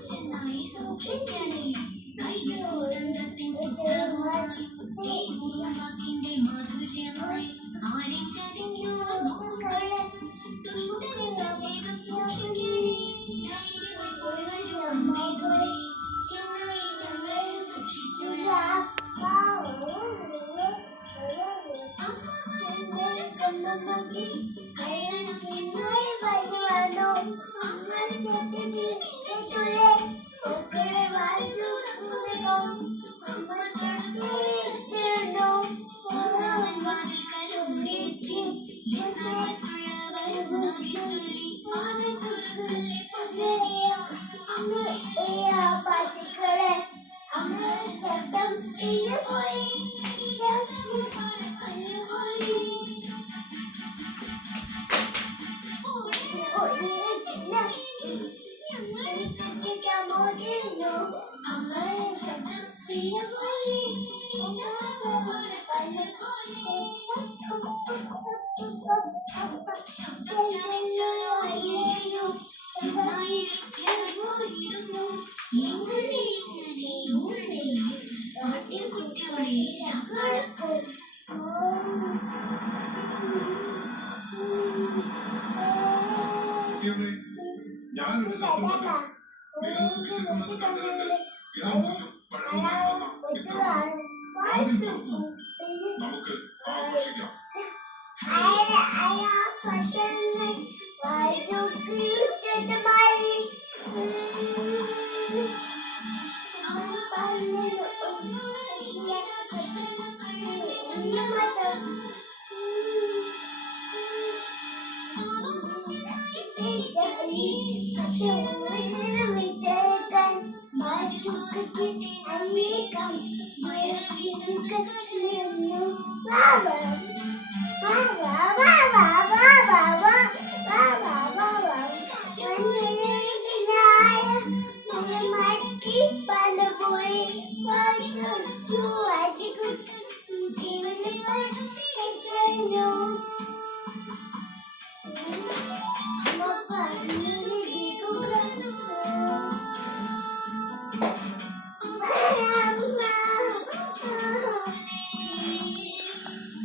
ചെന്നായി സൂക്ഷിക്കണേ കയ്യിൽ കുതന്ത്രത്തിൻ സൂത്രവുമായി വാക്കിന്റെ മാധുര്യമായി ആരെയും ചതിക്കുവാൻ നോക്കുകളെ ദുഷ്ടനെ പ്രത്യേകം സൂക്ഷിക്കണേ ധൈര്യമായി പോയി വരൂ അമ്മേ ദൂരെ ചെന്നായി ഞങ്ങളെ സൂക്ഷിച്ചുള്ള കല്യാണം ചെന്നായി വരുവാനോ അങ്ങനെ സത്യത്തിൽ മക്കളെ വാരിട്ടുറങ്ങുകയോ അമ്മ തടുത്തേണോ ഒന്നാമൻ വാതിൽ കലൂടെത്തി മറ്റുള്ളവരുണ്ടാക്കി ചൊല്ലി വാതിൽ തുറക്കല്ലേ പകരയാ അമ്മ പാട്ടിക്കളെ അമ്മ ചട്ടം പോയി കുട്ടികളെ ശകടക്കും ഞാനൊരു ശബ്ദമല്ല നിങ്ങൾക്ക് വിശക്കുന്നത് കണ്ട് ഇളം പുല്ലും പഴവുമായി വന്ന മിത്രമാണ് ആദ്യം തുറക്കൂ നമുക്ക് ആഘോഷിക്കാം Bye.